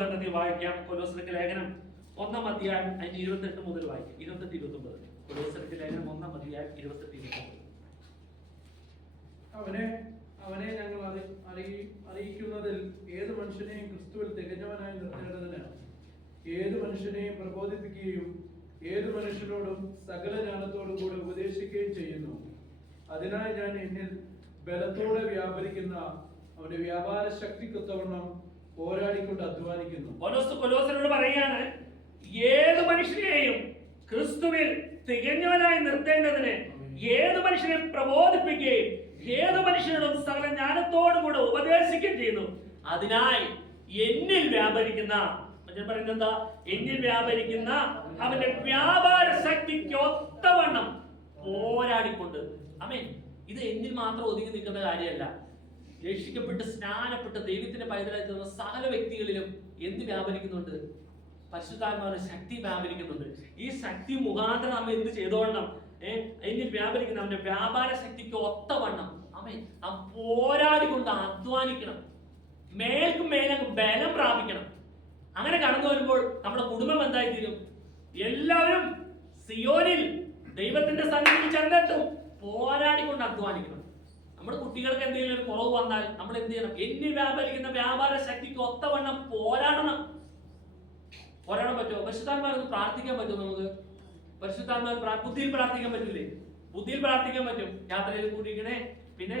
ബന്ധത്തിൽ വായിക്കാം. കൊലോസ്യർക്ക് ലേഖനം 1-ാം അധ്യായം അതിന് 28 മുതൽ വായിക്കാം. 28-29. കൊലോസ്യർക്ക് ലേഖനം 1-ാം അധ്യായം 28-29. അവനെ ഞങ്ങൾ അറിയിക്കുന്നതിൽ ഏത് മനുഷ്യനെയും ക്രിസ്തുവിൽ തികഞ്ഞവനായി നിർത്തേണ്ടതിന് ഏത് മനുഷ്യനെയും പ്രബോധിപ്പിക്കുകയും ഏത് മനുഷ്യനോടും സകല ജ്ഞാനത്തോടും കൂടെ ഉപദേശിക്കുകയും ചെയ്യുന്നു. അതിനായി ഞാൻ എന്നിൽ ബലത്തോടെ വ്യാപരിക്കുന്ന അവന്റെ വ്യാപാര ശക്തിക്കൊത്തവണ്ണം പോരാടിക്കൊണ്ട് അധ്വാനിക്കുന്നു. കൊലോസ്യരോട് പറയാണ്, ഏത് മനുഷ്യനെയും ക്രിസ്തുവിൽ തികഞ്ഞവനായി നിർത്തേണ്ടതിന് ഏത് മനുഷ്യനെ പ്രബോധിപ്പിക്കുകയും ഏത് മനുഷ്യനോടും സകല ജ്ഞാനത്തോടും കൂടെ ഉപദേശിക്കുകയും ചെയ്യുന്നു. അതിനായി എന്നിൽ വ്യാപരിക്കുന്ന, പറയുന്നത് എന്താ? എന്നിൽ വ്യാപരിക്കുന്ന അവന്റെ വ്യാപാര ശക്തിക്ക് ഒത്തവണ്ണം പോരാടിക്കൊണ്ട്. ആമേൻ. ഇത് എന്നിൽ മാത്രം ഒതുങ്ങി നിൽക്കുന്ന കാര്യമല്ല. രക്ഷിക്കപ്പെട്ട് സ്നാനപ്പെട്ട് ദൈവത്തിന്റെ പൈതലായി തീർന്ന സകല വ്യക്തികളിലും എന്ത് വ്യാപരിക്കുന്നുണ്ട്? പരിശുദ്ധാത്മാവിന്റെ ശക്തി വ്യാപരിക്കുന്നുണ്ട്. ഈ ശക്തി മുഖാന്തരം നമ്മൾ എന്ത് ചെയ്തോളണം? എന്നിൽ വ്യാപരിക്കുന്ന അവന്റെ വ്യാപാര ശക്തിക്ക് ഒത്തവണ്ണം നാം പോരാടിക്കൊണ്ട് അധ്വാനിക്കണം. മേൽക്കും മേലും ബലം പ്രാപിക്കണം. അങ്ങനെ കടന്നു വരുമ്പോൾ നമ്മുടെ കുടുംബം എന്തായി തീരും? എല്ലാവരും സിയോനിൽ ദൈവത്തിന്റെ സന്നിധിയിൽ ചെന്നെത്തും. പോരാടിക്കൊണ്ട് അധ്വാനിക്കണം. നമ്മുടെ കുട്ടികൾക്ക് എന്തെങ്കിലും ഒരു കുറവ് വന്നാൽ നമ്മൾ എന്ത് ചെയ്യണം? എന്നിൽ വ്യാപരിക്കുന്ന വ്യാപാര ശക്തിക്ക് ഒത്തവണ്ണം പോരാടണം പറ്റുമോ? പരിശുദ്ധാത്മാവൊന്ന് പ്രാർത്ഥിക്കാൻ പറ്റുമോ? നമുക്ക് പരിശുദ്ധാത്മാവ് ബുദ്ധിയിൽ പ്രാർത്ഥിക്കാൻ പറ്റില്ലേ? ബുദ്ധിയിൽ പ്രാർത്ഥിക്കാൻ പറ്റും. യാത്രയിൽ കൂട്ടിക്കണേ, പിന്നെ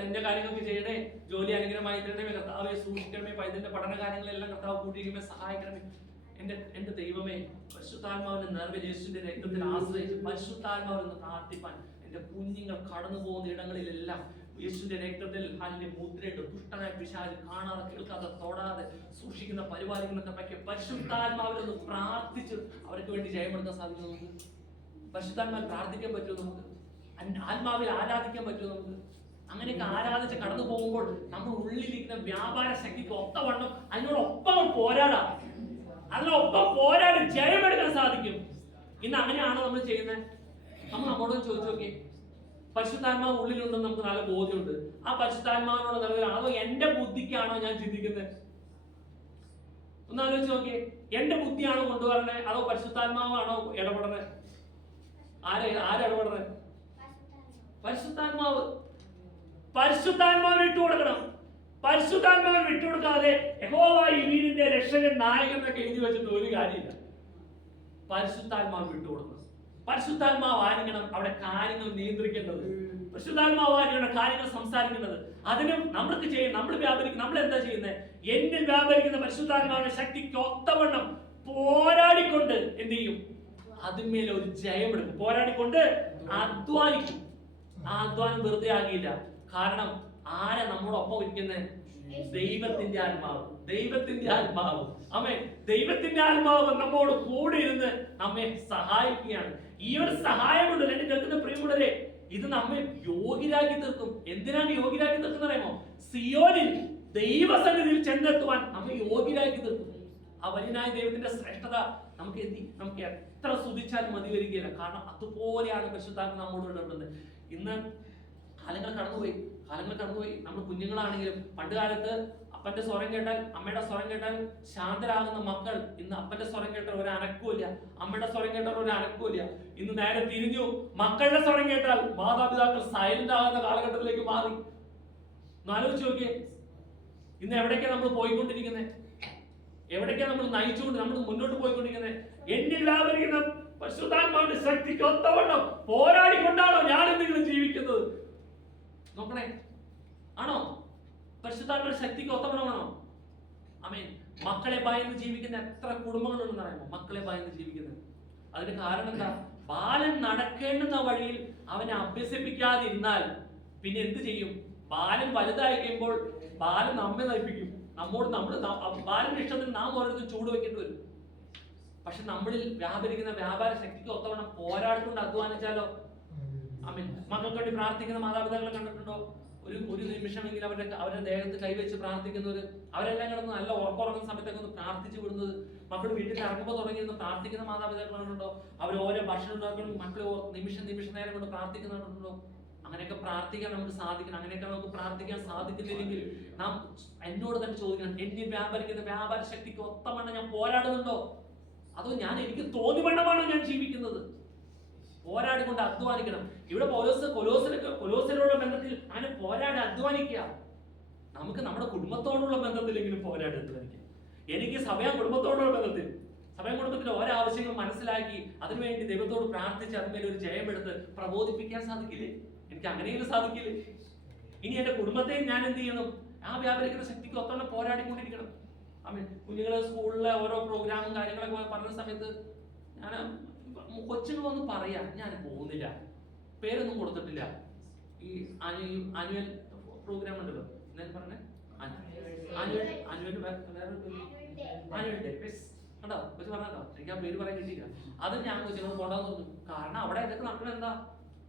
എന്റെ കാര്യങ്ങളൊക്കെ ചെയ്യണേ, ജോലി അനുഗ്രഹമായി തരണമേ, കർത്താവെ സൂക്ഷിക്കണമേ, പൈതലിന്റെ പഠന കാര്യങ്ങളെല്ലാം കർത്താവ് കൂട്ടിയിരിക്കുമേ, സഹായിക്കണമേ. എന്റെ ദൈവമേ, പരിശുദ്ധാത്മാവിന്റെ നിറവിൽ യേശുവിന്റെ രക്തത്തിൽ ആശ്രയിച്ച് പരിശുദ്ധാത്മാവെന്ന് പ്രാർത്ഥിപ്പാൻ എന്റെ കുഞ്ഞുങ്ങൾ കടന്നു പോകുന്ന ഇടങ്ങളിലെല്ലാം യേശുവിന്റെ രക്തത്തിൽ അതിന്റെ മുദ്രയിട്ട് ദുഷ്ടനായ പിശാച് കാണാതെ കേൾക്കാതെ തൊടാതെ സൂക്ഷിക്കുന്ന പരിപാലിക്കുന്ന കർമ്മയ്ക്ക് പരിശുദ്ധാത്മാവിലൊന്ന് പ്രാർത്ഥിച്ച് അവർക്ക് വേണ്ടി ജയമെടുക്കാൻ സാധിക്കും. നമുക്ക് പരിശുദ്ധാത്മാവിൽ പ്രാർത്ഥിക്കാൻ പറ്റുമോ? നമുക്ക് ആത്മാവിൽ ആരാധിക്കാൻ പറ്റുമോ? നമുക്ക് അങ്ങനെയൊക്കെ ആരാധിച്ച് കടന്നു പോകുമ്പോൾ നമ്മൾ ഉള്ളിലിരിക്കുന്ന വ്യാപാര ശക്തിക്ക് ഒത്തവണ്ണം അതിനോടൊപ്പം പോരാടാം. അതിനൊപ്പം പോരാടി ജയമെടുക്കാൻ സാധിക്കും. ഇന്ന് അങ്ങനെയാണോ നമ്മൾ ചെയ്യുന്നത്? നമ്മൾ നമ്മോട് ചോദിച്ചു നോക്കി. പരിശുദ്ധാത്മാവ് ഉള്ളിലുണ്ടെന്ന് നമുക്ക് നല്ല ബോധ്യമുണ്ട്. ആ പരിശുദ്ധാത്മാവിനോട് നിലവിലാണ് അതോ എന്റെ ബുദ്ധിക്കാണോ ഞാൻ ചിന്തിക്കുന്നത്? ഒന്ന് ആലോചിച്ച് നോക്കിയേ. എന്റെ ബുദ്ധിയാണോ കൊണ്ടുവരണേ അതോ പരിശുദ്ധാത്മാവാണോ ഇടപെടണേ? ആരിടപെടണേ? പരിശുദ്ധാത്മാവ്. പരിശുദ്ധാത്മാവിന് വിട്ടുകൊടുക്കണം. പരിശുദ്ധാത്മാവിന് വിട്ടുകൊടുക്കാതെ യഹോവ ഈ വീടിന്റെ രക്ഷകൻ നായകൻ എന്നൊക്കെ എഴുതി വെച്ചിട്ട് ഒരു കാര്യമില്ല. പരിശുദ്ധാത്മാവ് വിട്ടുകൊടുക്കണം. പരിശുദ്ധാത്മാവായിരിക്കണം അവിടെ കാര്യങ്ങൾ നിയന്ത്രിക്കേണ്ടത്. പരിശുദ്ധാത്മാവായിരിക്കണം കാര്യങ്ങൾ സംസാരിക്കേണ്ടത്. അതിനും നമ്മൾക്ക് ചെയ്യും. നമ്മൾ വ്യാപരിക്കും. നമ്മൾ എന്താ ചെയ്യുന്നത്? എന്നിൽ വ്യാപരിക്കുന്ന പരിശുദ്ധാത്മാവിന്റെ ശക്തിക്ക് ഒത്തവണ്ണം പോരാടിക്കൊണ്ട് എന്ത് ചെയ്യും? അതിന്മേലെ ഒരു ജയമെടുക്കും. പോരാടിക്കൊണ്ട് അധ്വാനിക്കും. ആ അധ്വാനം വെറുതെ ആകിയില്ല. കാരണം ആരാ നമ്മോടൊപ്പം ഇരിക്കുന്നത്? ദൈവത്തിന്റെ ആത്മാവ്. ദൈവത്തിന്റെ ആത്മാവ്. ആമേൻ. ദൈവത്തിന്റെ ആത്മാവ് നമ്മോട് കൂടെ ഇരുന്ന് നമ്മെ സഹായിക്കുകയാണ്. ഈ ഒരു സഹായം കൊണ്ട് എന്നെ കേൾക്കുന്ന പ്രിയമുള്ളവരെ, ഇത് നമ്മെ യോഗ്യരാക്കി തീർക്കും. എന്തിനാണ് യോഗ്യരാക്കി തീർക്കുന്നത് അറിയുമോ? സിയോനിൽ ദൈവസന്നിധിയിൽ ചെന്നെത്തുവാൻ നമ്മെ യോഗ്യരാക്കി തീർക്കും. ആ വലിയനായ ദൈവത്തിന്റെ ശ്രേഷ്ഠത നമുക്ക് എത്ര സ്തുതിച്ചാലും മതി വരികയില്ല. കാരണം അതുപോലെയാണ് പരിശുദ്ധാത്മ നമ്മോട് ഇടപെടുന്നത്. ഇന്ന് കാലങ്ങൾ കടന്നുപോയി. നമ്മൾ കുഞ്ഞുങ്ങളാണെങ്കിലും പണ്ട് കാലത്ത് അപ്പന്റെ സ്വരം കേട്ടാൽ അമ്മയുടെ സ്വരം കേട്ടാൽ ശാന്തരാകുന്ന മക്കൾ ഇന്ന് അപ്പന്റെ സ്വരം കേട്ടാൽ ഒരു അനക്കമില്ല, അമ്മയുടെ സ്വരം കേട്ടാൽ ഒരു അനക്കമില്ല. ഇന്ന് നേരെ തിരിഞ്ഞു. മക്കളുടെ സ്വരം കേട്ടാൽ മാതാപിതാക്കൾ സൈലന്റ് ആകുന്ന കാലഘട്ടത്തിലേക്ക് മാറി. ആലോചിച്ച് നോക്കിയേ. ഇന്ന് എവിടേക്കാ നമ്മൾ പോയിക്കൊണ്ടിരിക്കുന്നത്? എവിടേക്കാ നമ്മൾ നമ്മൾ മുന്നോട്ട് പോയിക്കൊണ്ടിരിക്കുന്നത്? എന്നിൽ വ്യാപരിക്കുന്ന പരിശുദ്ധാത്മാവിന്റെ ശക്തിക്ക് ഒത്തവണ്ണം പോരാടിക്കൊണ്ടാണോ ഞാൻ എന്തെങ്കിലും ജീവിക്കുന്നത്? നോക്കണേ. ആണോ? പരിശുദ്ധാത്മാവിന്റെ ശക്തിക്ക് ഒത്തവണ്ണമാണോ? ആമേൻ. മക്കളെ ഭയന്ന് ജീവിക്കുന്ന എത്ര കുടുംബങ്ങളുണ്ടെന്ന് അറിയാമോ? മക്കളെ ഭയന്ന് ജീവിക്കുന്നത്. അതിന് കാരണം എന്താ? ബാലൻ നടക്കേണ്ടുന്ന വഴിയിൽ അവനെ അഭ്യസിപ്പിക്കാതിരുന്നാൽ പിന്നെ എന്ത് ചെയ്യും? ബാലൻ വലുതായി കഴിയുമ്പോൾ ബാലൻ നമ്മെ നയിപ്പിക്കും. ബാലന്റെ ഇഷ്ടത്തിന് നാം ഓരോരുത്തരും ചൂട് വെക്കേണ്ടി വരും. പക്ഷെ നമ്മളിൽ വ്യാപരിക്കുന്ന വ്യാപാര ശക്തിക്ക് ഒത്തവണ്ണം പോരാടിക്കൊണ്ട് അധ്വാനിച്ചാലോ? ആമേൻ. മക്കൾക്ക് വേണ്ടി പ്രാർത്ഥിക്കുന്ന മാതാപിതാക്കളെ കണ്ടിട്ടുണ്ടോ? ഒരു നിമിഷമെങ്കിലും അവരുടെ ദേഹത്ത് കൈവച്ച് പ്രാർത്ഥിക്കുന്നവര്. അവരെല്ലാം കിടന്ന് നല്ല ഉറങ്ങുന്ന സമയത്തൊക്കെ ഒന്ന് പ്രാർത്ഥിച്ചു വിടുന്നത്. മക്കൾ വീട്ടിൽ ഇറങ്ങുമ്പോൾ തുടങ്ങിയിരുന്ന് പ്രാർത്ഥിക്കുന്ന മാതാപിതാക്കൾ കണ്ടിട്ടുണ്ടോ? അവർ ഓരോ ഭക്ഷണം ഉണ്ടാക്കണം മക്കൾ നിമിഷം നേരം കൊണ്ട് പ്രാർത്ഥിക്കുന്നുണ്ടോ? അങ്ങനെയൊക്കെ പ്രാർത്ഥിക്കാൻ നമുക്ക് സാധിക്കണം. അങ്ങനെയൊക്കെ നമുക്ക് പ്രാർത്ഥിക്കാൻ സാധിക്കുന്നില്ലെങ്കിൽ നാം എന്നോട് തന്നെ ചോദിക്കണം, എന്നിൽ വ്യാപരിക്കുന്ന വ്യാപാര ശക്തിക്ക് ഒത്തവണ്ണം ഞാൻ പോരാടുന്നുണ്ടോ? അതോ എനിക്ക് തോന്നിവണ്ണമാണോ ഞാൻ ജീവിക്കുന്നത്? പോരാടിക്കൊണ്ട് അധ്വാനിക്കണം. ഇവിടെ കൊലോസിലുള്ള ബന്ധത്തിൽ അങ്ങനെ പോരാടി അധ്വാനിക്കുക. നമുക്ക് നമ്മുടെ കുടുംബത്തോടുള്ള ബന്ധത്തിലെങ്കിലും പോരാടി അധ്വാനിക്കുക. എനിക്ക് കുടുംബത്തോടുള്ള ബന്ധത്തിൽ കുടുംബത്തിന്റെ ഓരോ ആവശ്യങ്ങളും മനസ്സിലാക്കി അതിനുവേണ്ടി ദൈവത്തോട് പ്രാർത്ഥിച്ച് അതിന്മേൽ ഒരു ജയമെടുത്ത് പ്രബോധിപ്പിക്കാൻ സാധിക്കില്ലേ? എനിക്ക് അങ്ങനെയും സാധിക്കില്ലേ? ഇനി എന്റെ കുടുംബത്തെയും ഞാൻ എന്ത് ചെയ്യണം? ആ വ്യാപരിക്കുന്ന ശക്തിക്ക് ഒത്തോണം പോരാടിക്കൊണ്ടിരിക്കണം. കുഞ്ഞുങ്ങളെ സ്കൂളിലെ ഓരോ പ്രോഗ്രാമും കാര്യങ്ങളൊക്കെ പറഞ്ഞ സമയത്ത് ഞാൻ കൊച്ചുങ്ങൾ വന്ന് പറയാം, ഞാൻ പോകുന്നില്ല, പേരൊന്നും കൊടുത്തിട്ടില്ല. ഈ ആനുവൽ പ്രോഗ്രാം ഉണ്ടല്ലോ, എന്താ പറഞ്ഞേ, ആനുവൽ ഡേ കണ്ടോ, കൊച്ചു പറഞ്ഞോ, എനിക്ക് ആ പേര് പറയാൻ കിട്ടിയില്ല. അത് ഞാൻ കൊച്ചുങ്ങൾ കൊണ്ടാന്ന് തോന്നുന്നു. കാരണം അവിടെ ഇതൊക്കെ നടക്കണ എന്താ,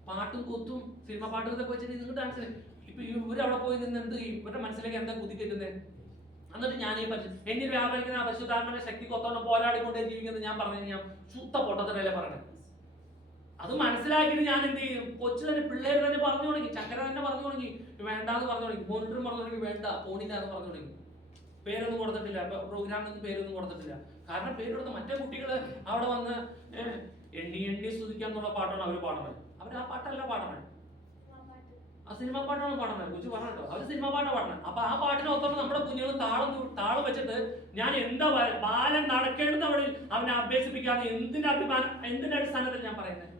പാട്ടും കൂത്തും സിനിമ പാട്ടും ഇതൊക്കെ വെച്ചിട്ട് നിങ്ങൾ ഡാൻസ്. ഇപ്പൊ ഇവരവിടെ പോയി നിന്ന് എന്ത് ചെയ്യും? ഇവരുടെ മനസ്സിലേക്ക് എന്താ കുതിക്കരുത്? എന്നിട്ട് ഞാൻ ഈ എന്നിൽ വ്യാപരിക്കുന്ന പരിശുദ്ധാത്മാവിന്റെ ശക്തിക്ക് ഒത്തോണം പോരാടിക്കൊണ്ടേ ജീവിക്കുന്നത് ഞാൻ പറഞ്ഞു, ഞാൻ ശുദ്ധ പൊട്ടത്തിലല്ലേ പറഞ്ഞത്. അത് മനസ്സിലാക്കിയിട്ട് ഞാൻ എന്ത് ചെയ്യും? കൊച്ചു തന്നെ പിള്ളേർ തന്നെ പറഞ്ഞു തുടങ്ങി, ചക്കര തന്നെ പറഞ്ഞു തുടങ്ങി, വേണ്ടാന്ന് പറഞ്ഞു തുടങ്ങി, മോണിറ്ററും പറഞ്ഞു തുടങ്ങി, വേണ്ട പോണില്ല എന്ന് പറഞ്ഞു തുടങ്ങി. പേരൊന്നും കൊടുത്തിട്ടില്ല, പ്രോഗ്രാമിനൊന്നും പേരൊന്നും കൊടുത്തിട്ടില്ല. കാരണം പേര് കൊടുത്ത മറ്റേ കുട്ടികള് അവിടെ വന്ന് എണ്ണി എണ്ണി സ്തുതിക്കാന്നുള്ള പാട്ടാണ് അവർ പാടുന്നത്. അവർ ആ പാട്ടല്ല പാടണേ, ആ സിനിമ പാട്ടാണ് പാടുന്നത്. കൊച്ചു പറഞ്ഞോ, അവര് സിനിമ പാട്ടാണ് പാടുന്നത്. അപ്പൊ ആ പാട്ടിനെ ഒത്തോളം നമ്മുടെ കുഞ്ഞുങ്ങൾ താളം വെച്ചിട്ട് ഞാൻ എന്താ ബാലൻ നടക്കേണ്ടത് അവിടെ അവനെ അഭ്യസിപ്പിക്കാതെ എന്തിന്റെ അടിസ്ഥാനത്തിൽ ഞാൻ പറയുന്നത്?